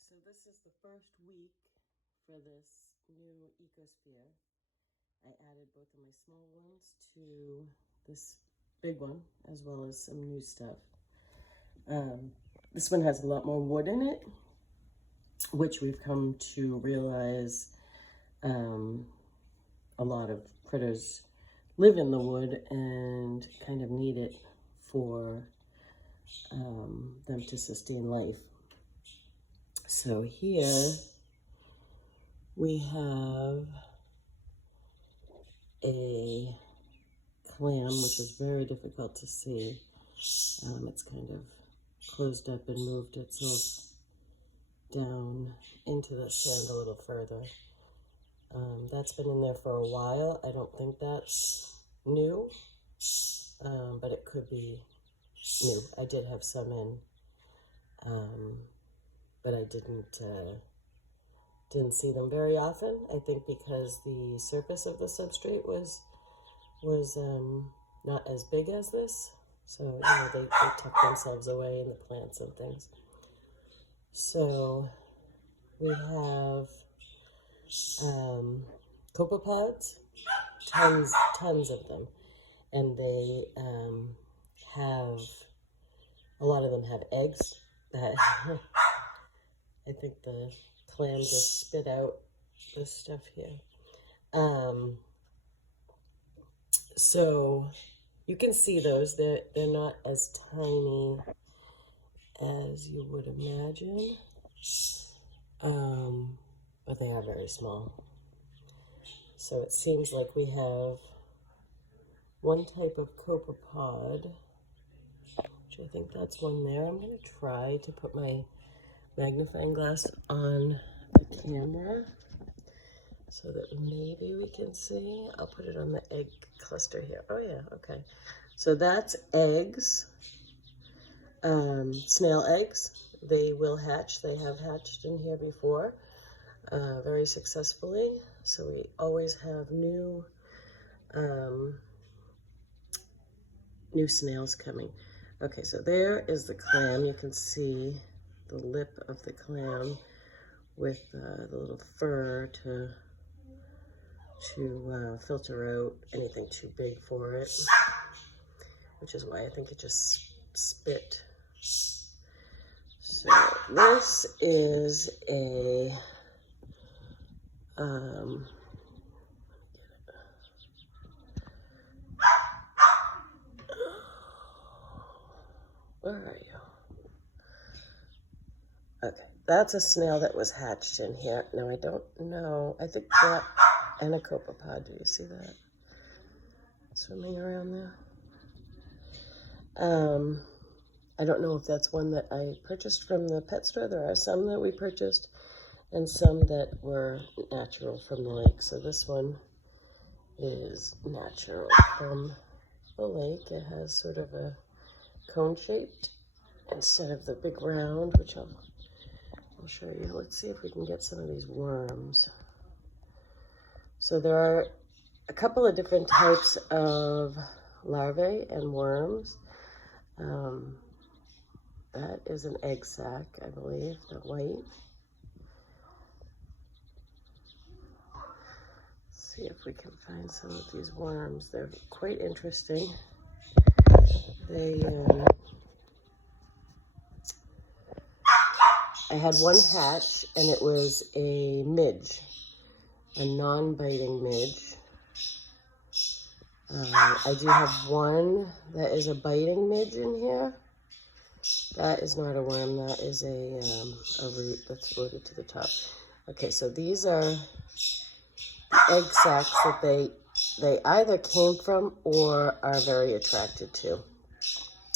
So this is the first week for this new ecosphere. I added both of my small ones to this big one, as well as some new stuff. This one has a lot more wood in it, which we've come to realize a lot of critters live in the wood and kind of need it for them to sustain life. So here we have a clam, which is very difficult to see. It's kind of closed up and moved itself down into the sand a little further. That's been in there for a while. I don't think that's new, but it could be new. I did have some in, but I didn't see them very often. I think because the surface of the substrate was not as big as this. So, they tuck themselves away in the plants and things. So we have copepods, tons of them. And they have, a lot of them have eggs that I think the clam just spit out this stuff here. So you can see those. They're not as tiny as you would imagine, but they are very small. So it seems like we have one type of copepod, which I think that's one there. I'm going to try to put my magnifying glass on the camera so that maybe we can see. I'll put it on the egg cluster here. Oh yeah, okay. So that's eggs, snail eggs. They will hatch. They have hatched in here before, very successfully. So we always have new snails coming. Okay, so there is the clam. You can see the lip of the clam with the little fur to filter out anything too big for it, which is why I think it just spit. So this is a where are you? Okay, that's a snail that was hatched in here. Now I don't know. I think that and a copepod. Do you see that swimming around there? I don't know if that's one that I purchased from the pet store. There are some that we purchased and some that were natural from the lake. So this one is natural from the lake. It has sort of a cone shaped instead of the big round, which I'll show you. Let's see if we can get some of these worms. So there are a couple of different types of larvae and worms. That is an egg sac, I believe, the white. Let's see if we can find some of these worms. They're quite interesting. They, I had one hatch, and it was a midge, a non-biting midge. I do have one that is a biting midge in here. That is not a worm, that is a root that's floated to the top. Okay, so these are the egg sacs that they either came from or are very attracted to.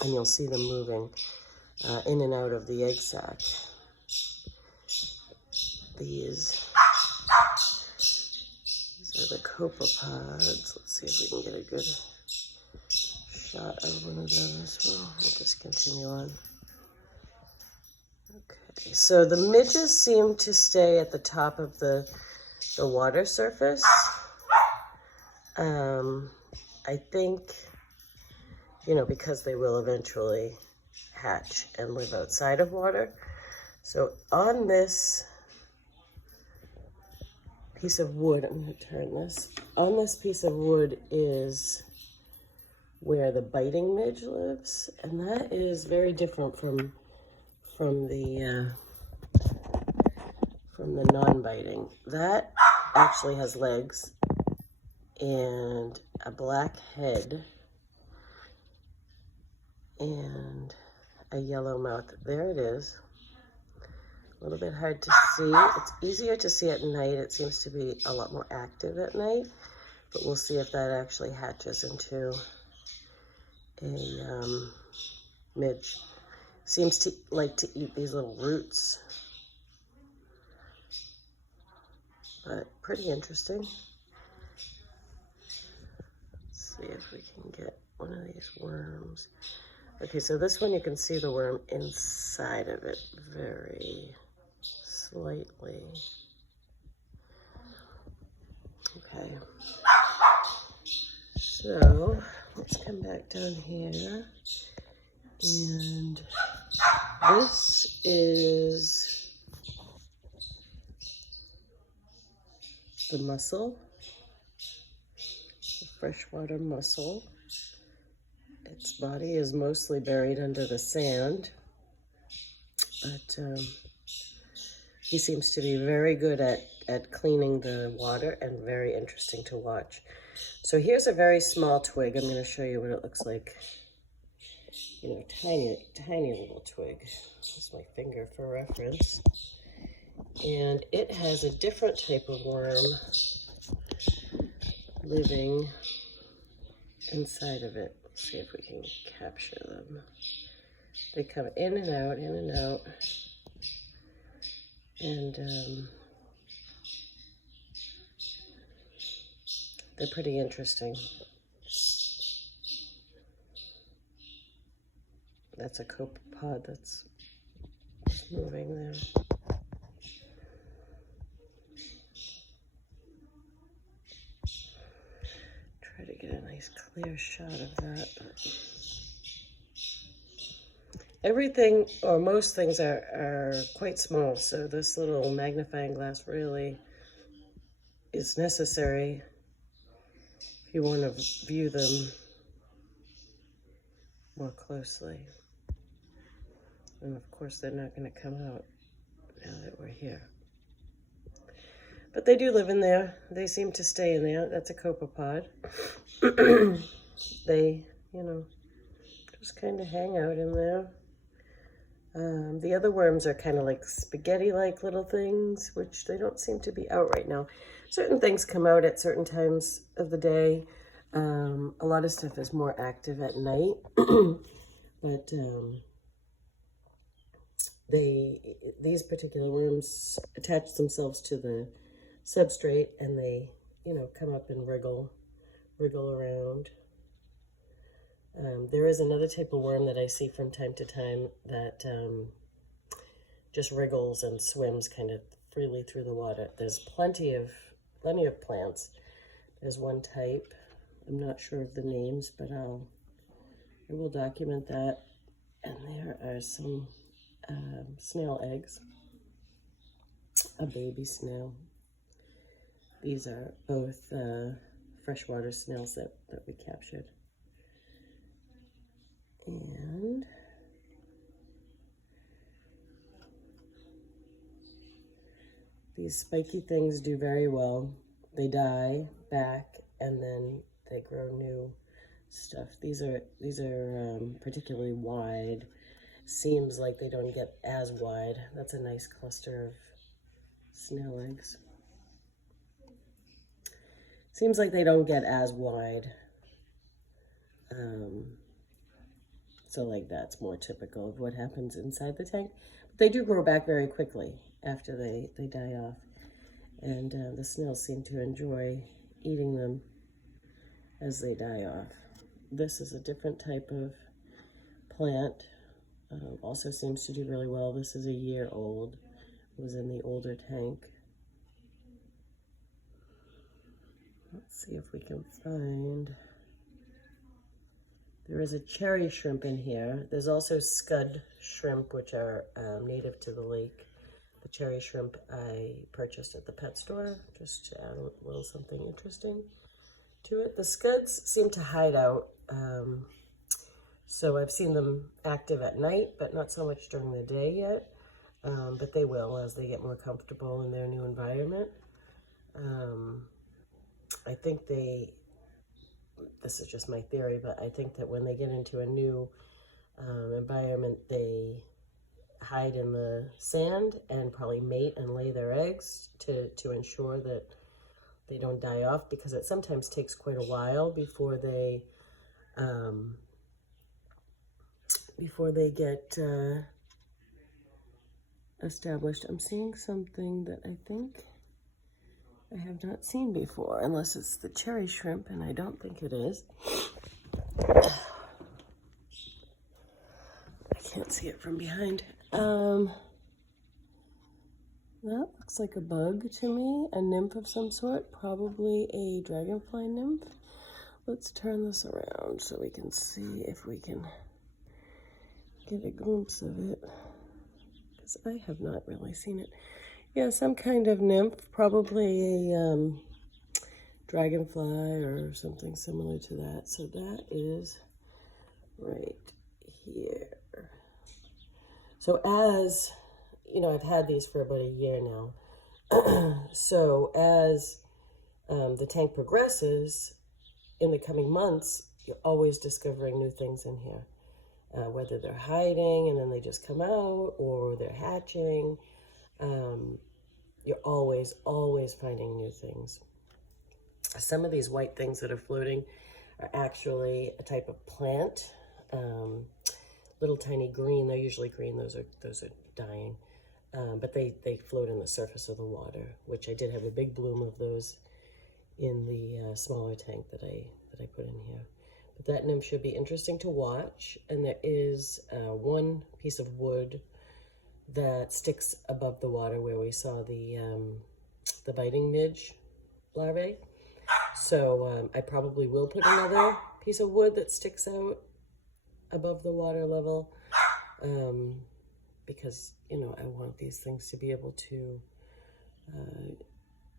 And you'll see them moving in and out of the egg sac. These are the copepods. Let's see if we can get a good shot of one of those. Well, we'll just continue on. Okay, so the midges seem to stay at the top of the water surface. I think, because they will eventually hatch and live outside of water. So on this piece of wood, I'm going to turn this. On this piece of wood is where the biting midge lives, and that is very different from the non-biting. That actually has legs and a black head and a yellow mouth. There it is. A little bit hard to see. It's easier to see at night. It seems to be a lot more active at night, but we'll see if that actually hatches into a midge. Seems to like to eat these little roots, but pretty interesting. Let's see if we can get one of these worms. Okay, so this one you can see the worm inside of it very slightly. Okay, so let's come back down here, and this is the mussel, the freshwater mussel. Its body is mostly buried under the sand, but he seems to be very good at cleaning the water and very interesting to watch. So here's a very small twig. I'm going to show you what it looks like. You know, tiny little twig. Just my finger for reference. And it has a different type of worm living inside of it. Let's see if we can capture them. They come in and out, in and out. And they're pretty interesting. That's a copepod that's moving there. Try to get a nice clear shot of that. Everything, or most things, are quite small, so this little magnifying glass really is necessary if you want to view them more closely. And of course, they're not going to come out now that we're here. But they do live in there. They seem to stay in there. That's a copepod. They, you know, just kind of hang out in there. The other worms are kind of like spaghetti-like little things, which they don't seem to be out right now. Certain things come out at certain times of the day. A lot of stuff is more active at night. But these particular worms attach themselves to the substrate, and they, you know, come up and wriggle around. There is another type of worm that I see from time to time that just wriggles and swims kind of freely through the water. There's plenty of plants. There's one type. I'm not sure of the names, but I will document that. And there are some snail eggs, a baby snail. These are both freshwater snails that we captured. And these spiky things do very well. They die back and then they grow new stuff. These are particularly wide. Seems like they don't get as wide. That's a nice cluster of snail eggs. Seems like they don't get as wide. So like that's more typical of what happens inside the tank. But they do grow back very quickly after they die off. And the snails seem to enjoy eating them as they die off. This is a different type of plant. Also seems to do really well. This is a year old. It was in the older tank. Let's see if we can find There is a cherry shrimp in here. There's also scud shrimp, which are native to the lake. The cherry shrimp I purchased at the pet store, just to add a little something interesting to it. The scuds seem to hide out, so I've seen them active at night, but not so much during the day yet. But they will as they get more comfortable in their new environment. I think this is just my theory, but I think that when they get into a new environment, they hide in the sand and probably mate and lay their eggs to ensure that they don't die off, because it sometimes takes quite a while before they get established. I'm seeing something that I think I have not seen before, unless it's the cherry shrimp, and I don't think it is. I can't see it from behind. That looks like a bug to me, a nymph of some sort, probably a dragonfly nymph. Let's turn this around so we can see if we can get a glimpse of it, because I have not really seen it. Yeah, some kind of nymph, probably a dragonfly or something similar to that. So that is right here. So as, you know, I've had these for about a year now. So as the tank progresses in the coming months, you're always discovering new things in here. Whether they're hiding and then they just come out, or they're hatching. You're always finding new things. Some of these white things that are floating are actually a type of plant. Little tiny green, they're usually green, those are dying. But they float on the surface of the water, which I did have a big bloom of those in the smaller tank that I put in here. But that nymph should be interesting to watch. And there is one piece of wood that sticks above the water where we saw the biting midge larvae. So I probably will put another piece of wood that sticks out above the water level, because, you know, I want these things to be able to,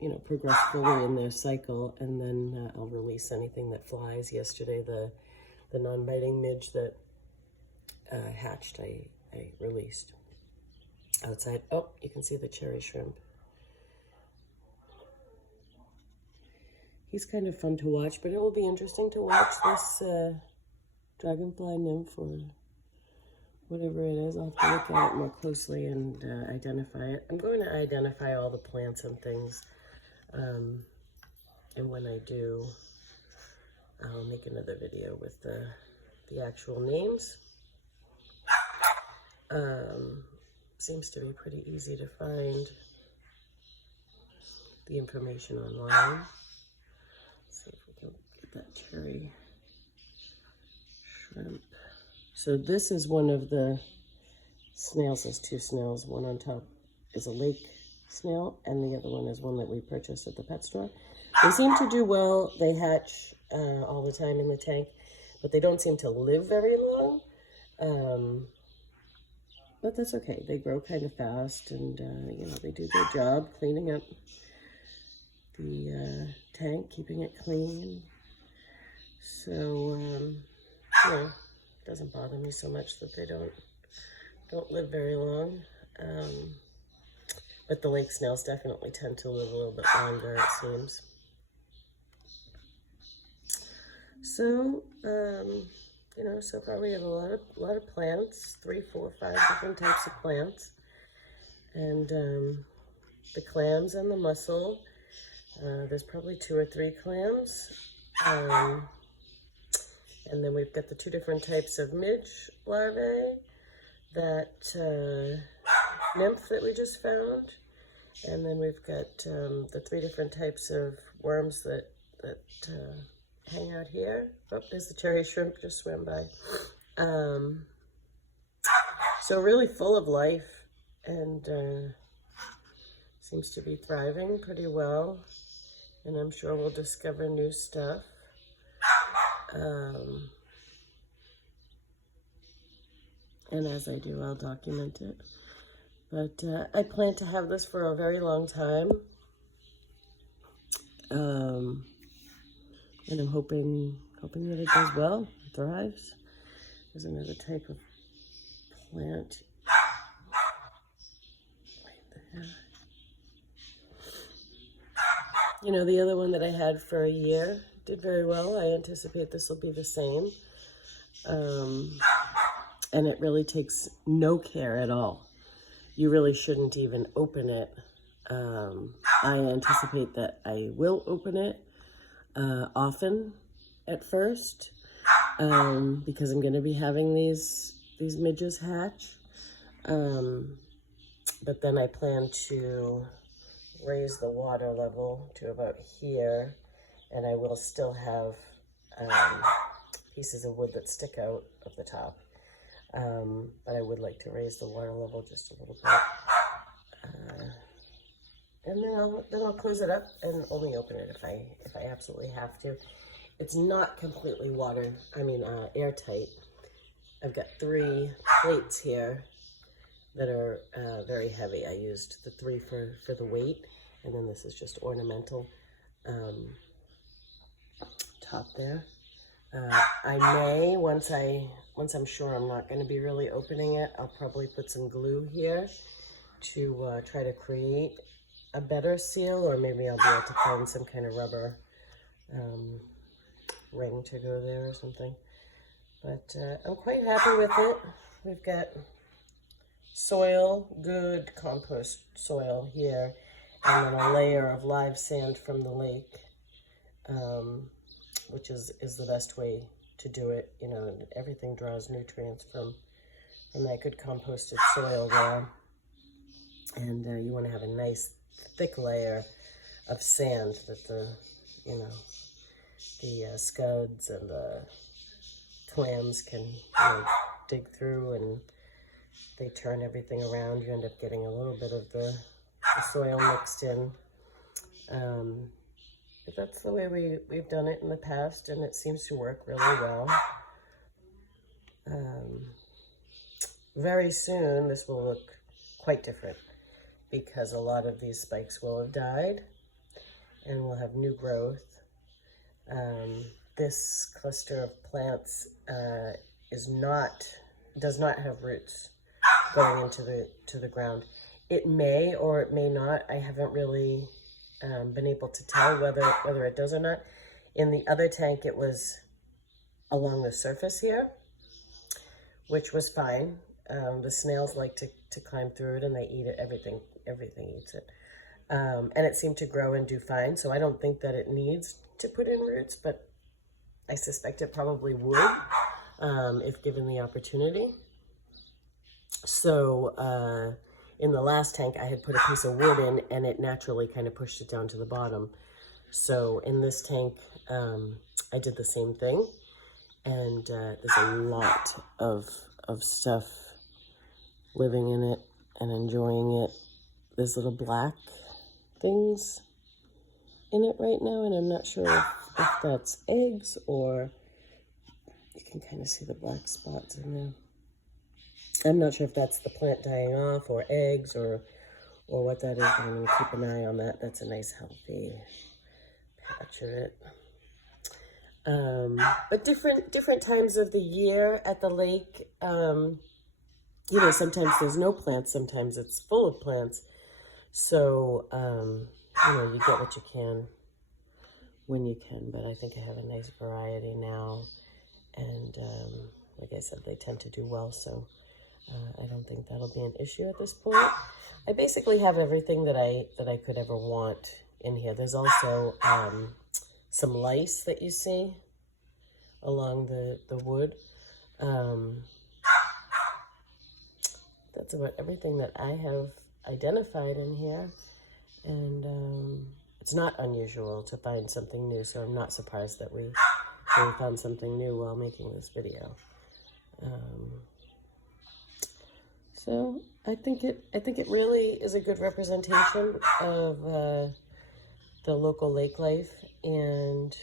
you know, progress fully in their cycle, and then I'll release anything that flies. Yesterday, the non-biting midge that hatched, I released outside. Oh, you can see the cherry shrimp. He's kind of fun to watch, but it will be interesting to watch this dragonfly nymph, or whatever it is. I'll have to look at it more closely and identify it. I'm going to identify all the plants and things, and when I do, I'll make another video with the actual names. Seems to be pretty easy to find the information online. Let's see if we can get that cherry shrimp. So this is one of the snails. There's two snails. One on top is a lake snail, and the other one is one that we purchased at the pet store. They seem to do well. They hatch all the time in the tank, but they don't seem to live very long. But that's okay. They grow kind of fast, and you know, they do their job cleaning up the tank, keeping it clean. So yeah, it doesn't bother me so much that they don't live very long. But the lake snails definitely tend to live a little bit longer, it seems. So you know, so far we have a lot of plants, 3, 4, 5 different types of plants, and the clams and the mussel. There's probably 2 or 3 clams, and then we've got the 2 different types of midge larvae, that nymph that we just found, and then we've got the 3 different types of worms that hang out here. Oh, there's the cherry shrimp, just swam by. So really full of life, and seems to be thriving pretty well, and I'm sure we'll discover new stuff. And as I do, I'll document it. But I plan to have this for a very long time. And I'm hoping that it does well, thrives. There's another type of plant right there. You know, the other one that I had for a year did very well. I anticipate this will be the same. And it really takes no care at all. You really shouldn't even open it. I anticipate that I will open it often at first because I'm going to be having these midges hatch. But then I plan to raise the water level to about here, and I will still have pieces of wood that stick out of the top. But I would like to raise the water level just a little bit. And then I'll close it up and only open it if I absolutely have to. It's not completely airtight. I've got 3 plates here that are very heavy. I used the 3 for the weight, and then this is just ornamental top there. I may, once I'm sure I'm not going to be really opening it, I'll probably put some glue here to try to create a better seal, or maybe I'll be able to find some kind of rubber ring to go there or something. But I'm quite happy with it. We've got soil, good compost soil here, and then a layer of live sand from the lake, which is the best way to do it. You know, everything draws nutrients from that good composted soil there. And you want to have a nice thick layer of sand that the scuds and the clams can dig through, and they turn everything around. You end up getting a little bit of the soil mixed in. But that's the way we've done it in the past, and it seems to work really well. Very soon this will look quite different, because a lot of these spikes will have died and we'll have new growth. This cluster of plants does not have roots going into the ground. It may or it may not. I haven't really been able to tell whether it does or not. In the other tank, it was along the surface here, which was fine. The snails like to climb through it, and they eat it. Everything eats it. And it seemed to grow and do fine, so I don't think that it needs to put in roots, but I suspect it probably would if given the opportunity. So in the last tank, I had put a piece of wood in, and it naturally kind of pushed it down to the bottom. So in this tank, I did the same thing, and there's a lot of stuff living in it and enjoying it. There's little black things in it right now, and I'm not sure if that's eggs, or you can kind of see the black spots in there. I'm not sure if that's the plant dying off, or eggs, or what that is, but I'm going to keep an eye on that. That's a nice healthy patch of it. But different times of the year at the lake, sometimes there's no plants, sometimes it's full of plants. So, you get what you can when you can, but I think I have a nice variety now. And like I said, they tend to do well, so I don't think that'll be an issue at this point. I basically have everything that I could ever want in here. There's also some lice that you see along the wood. That's about everything that I have identified in here, and it's not unusual to find something new, so I'm not surprised that we found something new while making this video. So I think it really is a good representation of the local lake life, and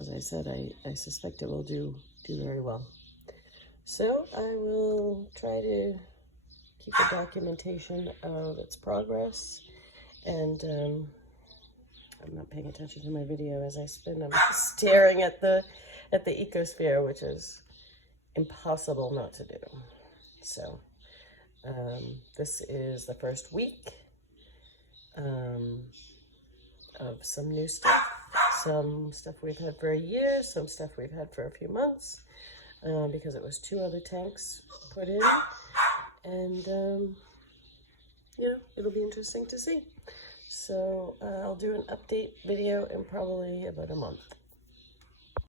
as I said, I suspect it will do very well. So I will try to keep a documentation of its progress, and I'm not paying attention to my video as I spin. I'm staring at the ecosphere, which is impossible not to do. So this is the first week of some new stuff. Some stuff we've had for a year, some stuff we've had for a few months, because it was 2 other tanks put in. And, you know, it'll be interesting to see. So I'll do an update video in probably about a month.